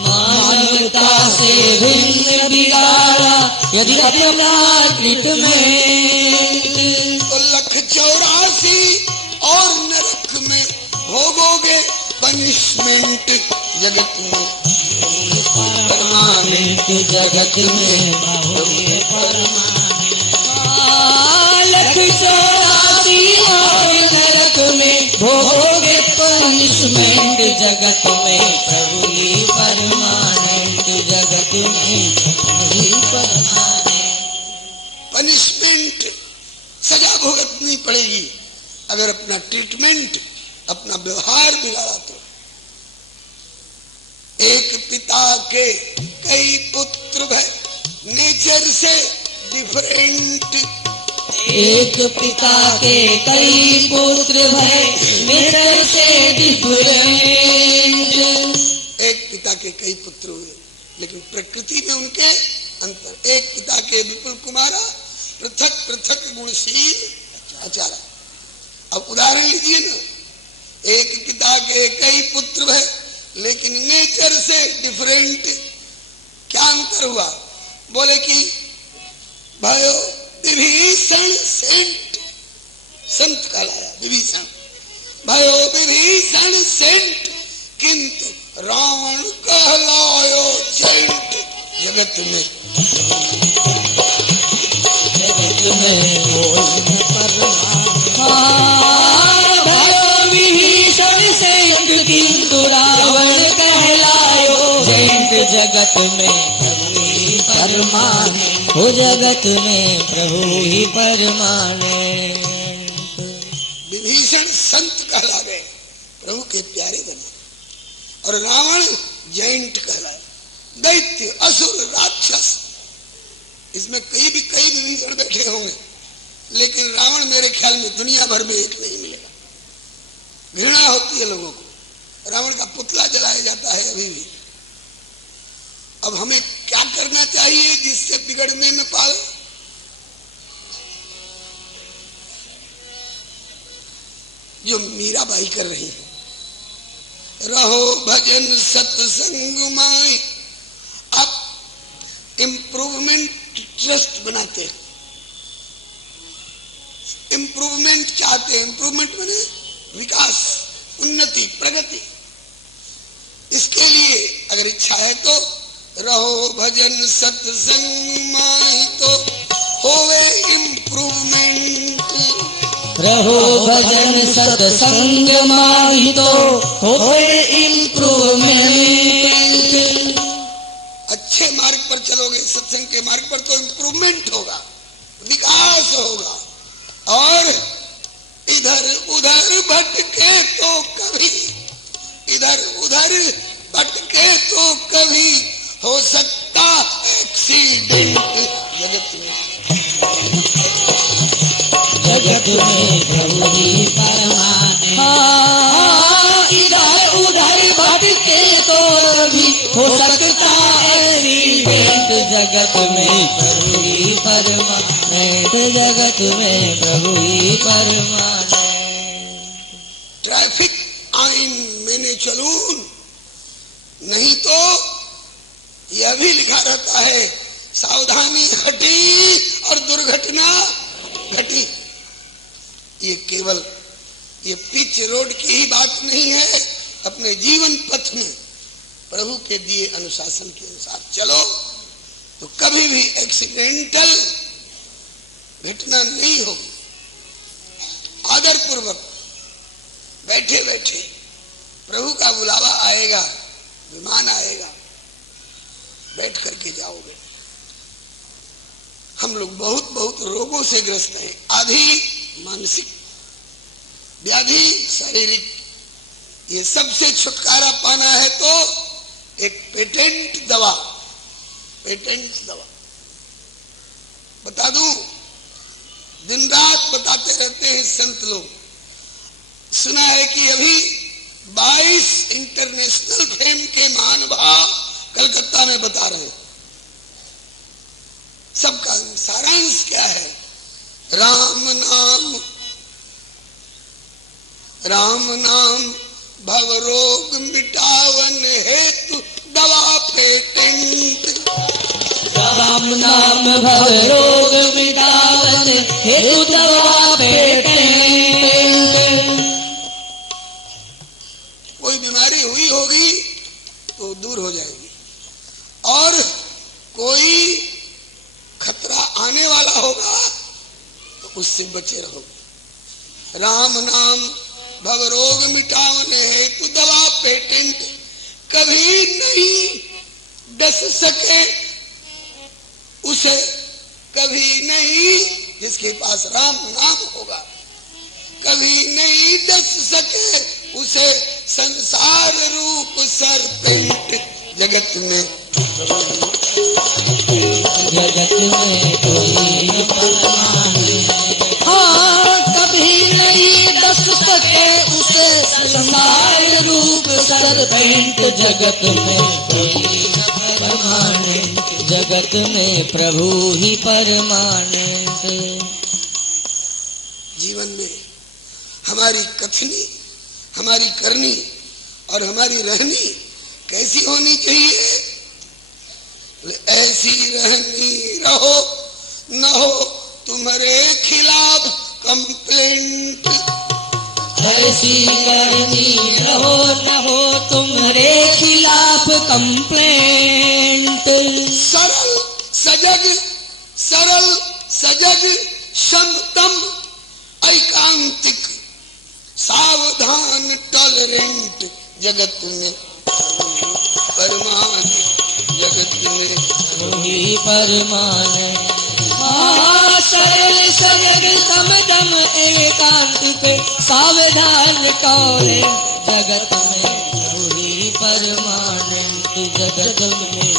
मानवता से भिन्न बिगाड़ा यदि अपना ट्रीटमेंट। तो 184 और नरक में भोगोगे पनिशमेंट जगत में परमानेंट, जगत में भोगे परमानेंट। 184 और नरक में भोगे पनिशमेंट जगत में प्रभु ही परमानेंट, जगत में प्रभु ही परमानेंट। पनिशमेंट सजा भुगतनी पड़ेगी अगर अपना ट्रीटमेंट, अपना व्यवहार बिगाड़ा तो। एक पिता के कई पुत्र भय, नेचर से डिफरेंट। एक पिता के कई पुत्र भय, नेचर से डिफरेंट। एक पिता के कई पुत्र हुए लेकिन प्रकृति में उनके अंतर। एक पिता के विपुल कुमारा, पृथक पृथक गुणशील आचारा। अब उदाहरण लीजिए ना, एक पिता के कई पुत्र भय लेकिन नेचर से डिफरेंट। क्या अंतर हुआ? बोले कि भयो विभीषण सेंट, संत कहलाया विभीषण। भयो विभीषण सेंट, किंतु रावण कहलायो सेंट जगत में। जगत में बोल भयो विभीषण सेंट, किंतु रावण कहलायो सेंट जगत में प्रभु ही परमानेंट। हो जगत में प्रभु ही परमानेंट। विभीषण संत कहला गए, प्रभु के प्यारे बने। और रावण जैंट कहलाए, दैत्य असुर राक्षस। इसमें कई विभीषण बैठे होंगे, लेकिन रावण मेरे ख्याल में दुनिया भर में एक नहीं मिलेगा। घृणा होती है लोगों को, रावण का पुतला जलाया जाता है अभी भी। अब हमें क्या करना चाहिए जिससे बिगड़ने न पाए? जो मीराबाई कर रही है, रहो भजन सत्संग माई। अब इम्प्रूवमेंट ट्रस्ट बनाते हैं, इम्प्रूवमेंट चाहते हैं। इम्प्रूवमेंट माने विकास, उन्नति, प्रगति। इसके लिए अगर इच्छा है तो रहो भजन सत्संग माई तो होवे इम्प्रूवमेंट। रहो भजन सत्संग माही तो होए इम्प्रूवमेंट। अच्छे मार्ग पर चलोगे, सत्संग के मार्ग पर, तो इम्प्रूवमेंट होगा, विकास होगा। और इधर उधर भटके तो कभी, इधर उधर भटके तो कभी हो सकता एक्सीडेंट। जगत में प्रभु ही परमानेंट। हाँ, इधर उधर भटके तो कभी हो सकता एक्सीडेंट। जगत में प्रभु ही परमानेंट, जगत में प्रभु ही परमानेंट। ट्रैफिक आइन मैंने चलूं, नहीं तो यह भी लिखा रहता है सावधानी हटी और दुर्घटना घटी। ये केवल ये पिच रोड की ही बात नहीं है। अपने जीवन पथ में प्रभु के दिए अनुशासन के अनुसार चलो तो कभी भी एक्सीडेंटल घटना नहीं होगी। आदर पूर्वक बैठे बैठे प्रभु का बुलावा आएगा, विमान आएगा, बैठ करके जाओगे। हम लोग बहुत बहुत रोगों से ग्रस्त हैं, आधी मानसिक व्याधि, शारीरिक। ये सबसे छुटकारा पाना है तो एक पेटेंट दवा, पेटेंट दवा बता दूं, दिन रात बताते रहते हैं संत लोग। सुना है कि अभी 22 इंटरनेशनल फेम के महानुभाव कलकत्ता में बता रहे हैं। सबका सारांश क्या है? राम नाम, राम नाम भव रोग मिटावन हेतु दवा पेटेंट। राम नाम भव रोग मिटावन हेतु दवा पेटेंट। कोई बीमारी हुई होगी तो दूर हो जाएगी, और कोई खतरा आने वाला होगा तो उससे बचे रहोगे। राम नाम भव रोग मिटावन हेतु दवा पेटेंट। कभी नहीं डस सके उसे, कभी नहीं, जिसके पास राम नाम होगा, कभी नहीं डस सके उसे संसार रूप सरपेंट। जगत में जगत में कोई परमानेंट। हाँ, कभी नहीं डस सके उसे संसार रूप सरपेंट। जगत में कोई परमानेंट, जगत में प्रभु ही परमानेंट। जीवन में हमारी कथनी, हमारी करनी और हमारी रहनी कैसी होनी चाहिए? ऐसी रहनी रहो न हो तुम्हारे खिलाफ कंप्लेंट। ऐसी करनी रहो न हो तुम्हारे खिलाफ कंप्लेंट। सरल सजग, सरल सजग समतम ऐकांतिक सावधान टॉलरेंट। जगत में परमानेंट, जगत में वही परमानेंट। हाँ, सरल सजग समदम एकांतिक सावधान टॉलरेंट। जगत में वही परमानेंट, जगत में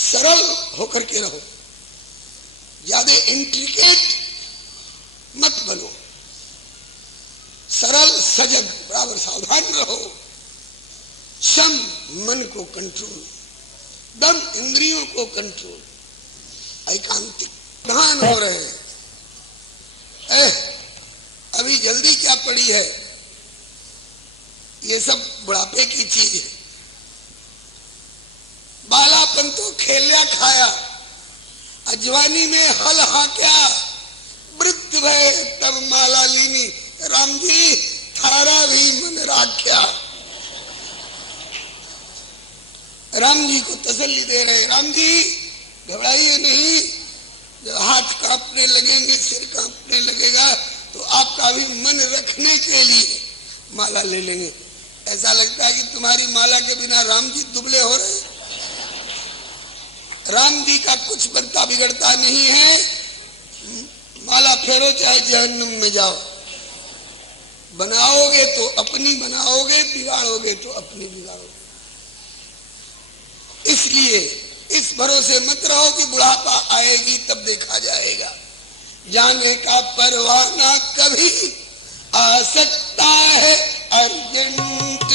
सरल होकर के रहो, ज्यादा इंट्रिकेट मत बनो, सरल सजग बराबर सावधान रहो। सम मन को कंट्रोल, दम इंद्रियों को कंट्रोल, एकांतिक ध्यान हो रहे हैं। अभी जल्दी क्या पड़ी है, ये सब बुढ़ापे की चीज है। बालापन तो खेलिया खाया, अजवानी में हल हाक्या, वृद्ध भय तब माला लीनी, राम जी थारा भी मन राख्या। राम जी को तसल्ली दे रहे, राम जी घबराइए नहीं, जब हाथ कांपने लगेंगे, सिर कांपने लगेगा तो आपका भी मन रखने के लिए माला ले लेंगे। ऐसा लगता है कि तुम्हारी माला के बिना राम जी दुबले हो रहे। राम जी का कुछ बनता बिगड़ता नहीं है, माला फेरो चाहे जहन्नुम में जाओ। बनाओगे तो अपनी बनाओगे, बिगाड़ोगे तो अपनी बिगाड़ोगे। इसलिए इस भरोसे मत रहो कि बुढ़ापा आएगी तब देखा जाएगा। जाने का परवाना कभी आ सकता है अर्जेंट,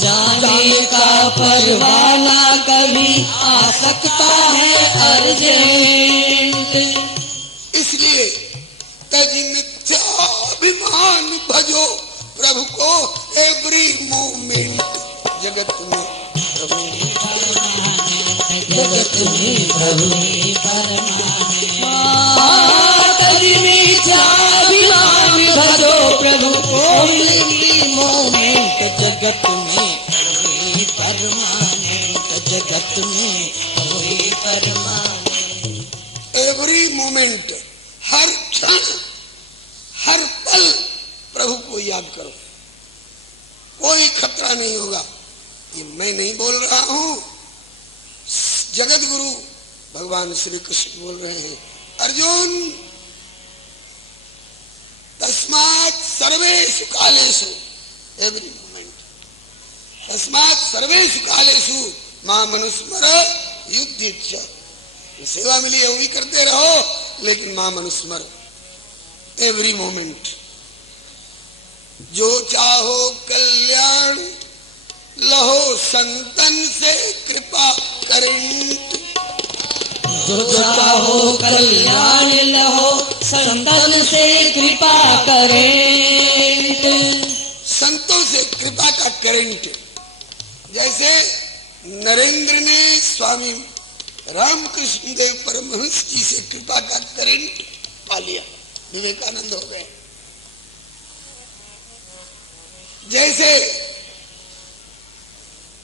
जाने का परवाना कभी आ सकता है अर्जेंट। इसलिए तज मिथ्याभिमान भजो प्रभु को एवरी मोमेंट, जगत में प्रभु जगत में प्रभु मिथ्याभिमान भजो प्रभु को एवरी मोमेंट, जगत में वही परमानेंट, जगत में वही परमानेंट। एवरी मोमेंट, हर क्षण हर पल प्रभु को याद करो, कोई खतरा नहीं होगा। ये मैं नहीं बोल रहा हूं, जगत गुरु भगवान श्री कृष्ण बोल रहे हैं। अर्जुन तस्मात् सर्वेषु कालेषु, एवरी मोमेंट, तस्मात् सर्वेषु कालेषु माम अनुस्मर युद्धेच्छ। सेवा मिली है वही करते रहो, लेकिन माम अनुस्मर एवरी मोमेंट। जो चाहो कल्याण लहो संतन से कृपा करें, जो चाहो कल्याण लहो संतन से कृपा करें। संतों से कृपा का करेंट, जैसे नरेंद्र ने स्वामी रामकृष्ण देव परमहंस जी से कृपा का करेंट पा लिया, विवेकानंद हो गए। जैसे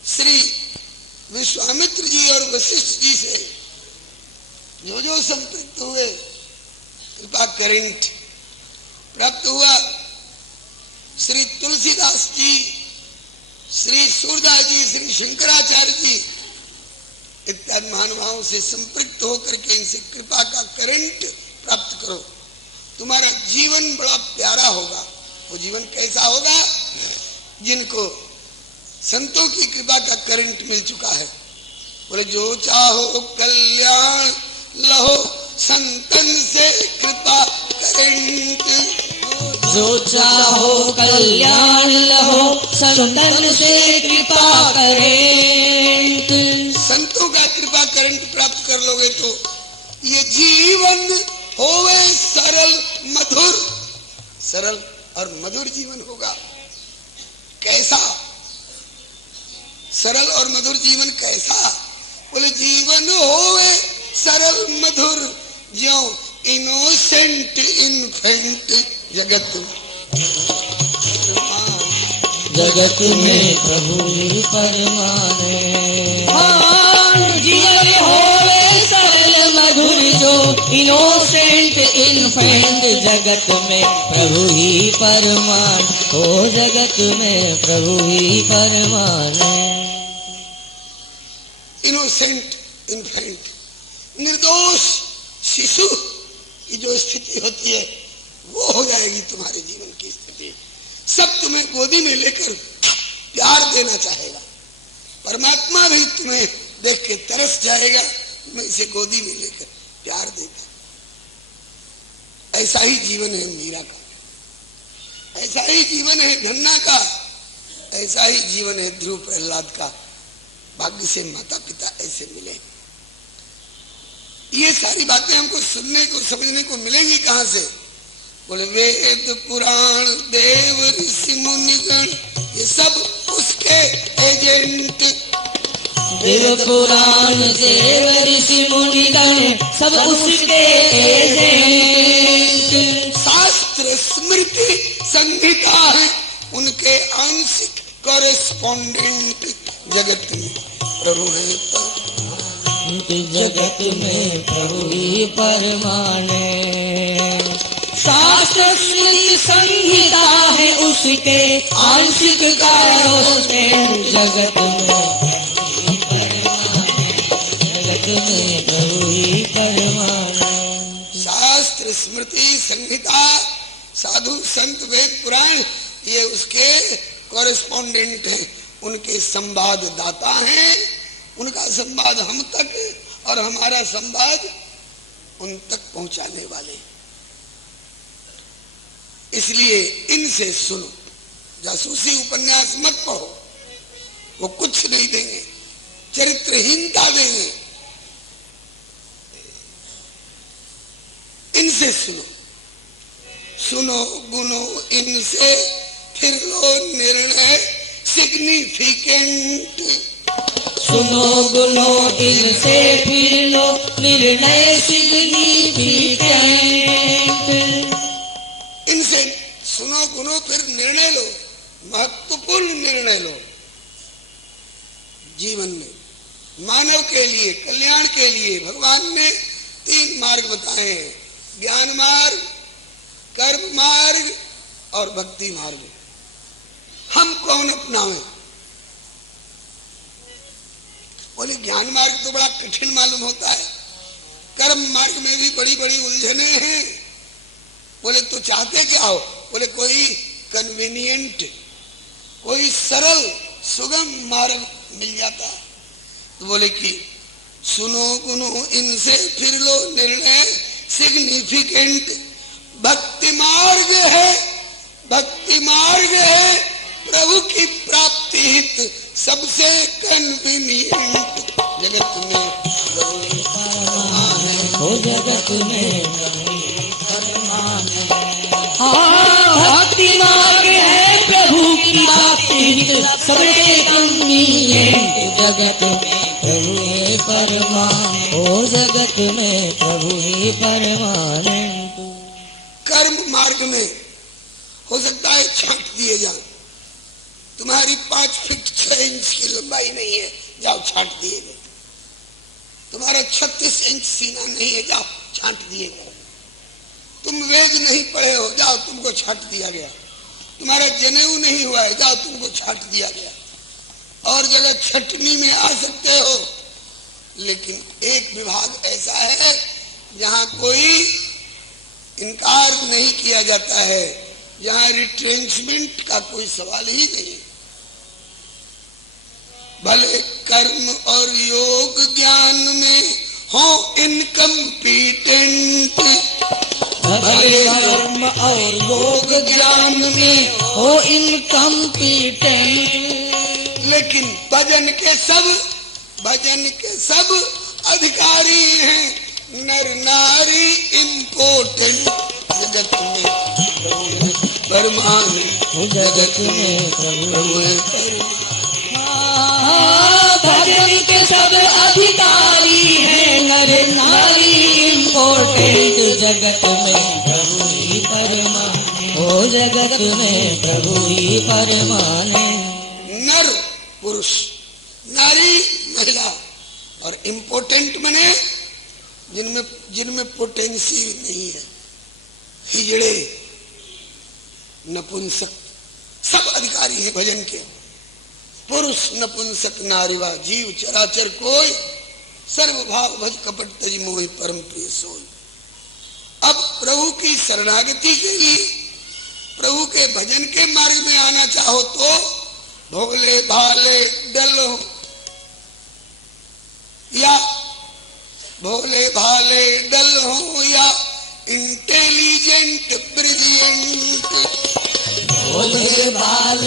श्री विश्वामित्र जी और वशिष्ठ जी से जो संपृक्त हुए, कृपा करेंट प्राप्त हुआ। श्री तुलसीदास जी, श्री सूरदास जी, श्री शंकराचार्य जी इत्यादि महानुभावों से संपृक्त होकर के इनसे कृपा का करंट प्राप्त करो, तुम्हारा जीवन बड़ा प्यारा होगा। वो जीवन कैसा होगा? जिनको संतों की कृपा का करंट मिल चुका है। बोले जो चाहो कल्याण लहो संतन से कृपा करंट, जो चाहो कल्याण लहो संतन से कृपा करें। संतों का कृपा करंट प्राप्त कर लोगे तो ये जीवन होवे सरल मधुर, सरल और मधुर जीवन होगा। कैसा सरल और मधुर जीवन? कैसा? बोले जीवन होवे सरल मधुर ज्यों इनोसेंट इन्फेंट जगत, जगत में प्रभु परमाने। जीवन होवे सरल मधुर जो इनोसेंट इन्फेंट, जगत में प्रभु ही परमान हो, जगत में प्रभु ही परमान। इनोसेंट इन्फेंट, निर्दोष शिशु की जो स्थिति होती है वो हो जाएगी तुम्हारे जीवन की स्थिति। सब तुम्हें गोदी में लेकर प्यार देना चाहेगा, परमात्मा भी तुम्हें देख के तरस जाएगा, तुम्हें इसे गोदी में लेकर प्यार देगा। ऐसा ही जीवन है मीरा का, ऐसा ही जीवन है धन्ना का, ऐसा ही जीवन है ध्रुव प्रहलाद का। भाग्य से माता पिता ऐसे मिले। ये सारी बातें हमको सुनने को समझने को मिलेंगी कहां से? बोले वेद पुराण देव ऋषि मुनिगण ये सब उसके एजेंट। देव पुराण देव ऋषि मुनिगण सब उसके एजेंट। शास्त्र स्मृति संहिता है उनके आंशिक कॉरेस्पॉन्डेंट। जगत में प्रभु है जगत में प्रभु ही परमाने। शास्त्र स्मृति संहिता है उसके आंशिक कॉरेस्पॉन्डेंट। जगत में प्रभु ही परमाने। शास्त्र स्मृति संहिता साधु संत वेद पुराण ये उसके कॉरेस्पॉन्डेंट हैं, उनके संवाद दाता हैं। उनका संवाद हम तक और हमारा संवाद उन तक पहुंचाने वाले। इसलिए इनसे सुनो। जासूसी उपन्यास मत पढ़ो, वो कुछ नहीं देंगे, चरित्रहीनता देंगे। इनसे सुनो, सुनो गुनो इनसे फिर लो निर्णय सिग्निफिकेंट। सुनो गुनो इनसे फिर लो निर्णय सिग्निफिकेंट। इनसे सुनो गुनो फिर निर्णय लो, महत्वपूर्ण निर्णय लो। जीवन में मानव के लिए कल्याण के लिए भगवान ने 3 मार्ग बताए हैं, ज्ञान मार्ग, कर्म मार्ग और भक्ति मार्ग। हम कौन अपनाएं? बोले ज्ञान मार्ग तो बड़ा कठिन मालूम होता है, कर्म मार्ग में भी बड़ी बड़ी उलझने हैं। बोले तो चाहते क्या हो? बोले कोई कन्वीनियंट, कोई सरल सुगम मार्ग मिल जाता है। तो बोले कि सुनो गुनो इनसे फिर लो निर्णय सिग्निफिकेंट। भक्ति मार्ग है, भक्ति मार्ग है प्रभु की प्राप्ति हित सबसे कन्वीनियंट। जगत में हो जगत में भक्ति मार्ग है प्रभु की प्राप्ति हित सबसे कन्वीनियंट। जगत में प्रभु ही परमान। हो जगत में प्रभु ही परमानंद। कर्म मार्ग में हो सकता है छांट दिए जाओ, तुम्हारी 5 फीट 6 इंच की लंबाई नहीं है, जाओ छांट दिए गए। तुम्हारा 36 इंच सीना नहीं है, जाओ छांट दिए गए। तुम वेद नहीं पढ़े हो, जाओ तुमको छांट दिया गया। तुम्हारा जनेऊ नहीं हुआ है, जाओ तुमको छांट दिया गया। और जगह छटनी में आ सकते हो, लेकिन एक विभाग ऐसा है जहां कोई इनकार नहीं किया जाता है, जहां रिट्रेंचमेंट का कोई सवाल ही नहीं। भले कर्म और योग ज्ञान में हो इनकम्पिटेंट। भले कर्म और योग ज्ञान में हो इनकम्पिटेंट। लेकिन भजन के सब अधिकारी हैं। नर नारी इम्पोर्टेंट। जगत में परमान। जगत में प्रभु भजन के सब अधिकारी हैं। नर नारी इम्पोर्टेंट। जगत में प्रभु ही परमान। हो जगत में प्रभु ही परमान। नर पुरुष, नारी महिला, और इम्पोर्टेंट बने जिनमें पोटेंसी नहीं है। हिजड़े, नपुंसक सब अधिकारी है भजन के। पुरुष नपुंसक नारीवा जीव चराचर कोई, सर्वभाव भज कपट तज मोहि परम प्रिय सोई। अब प्रभु की शरणागति के लिए, प्रभु के भजन के मार्ग में आना चाहो तो भोले भाले डलो, या भोले भाले डल हो या इंटेलिजेंट ब्रिलियंट भोले बाल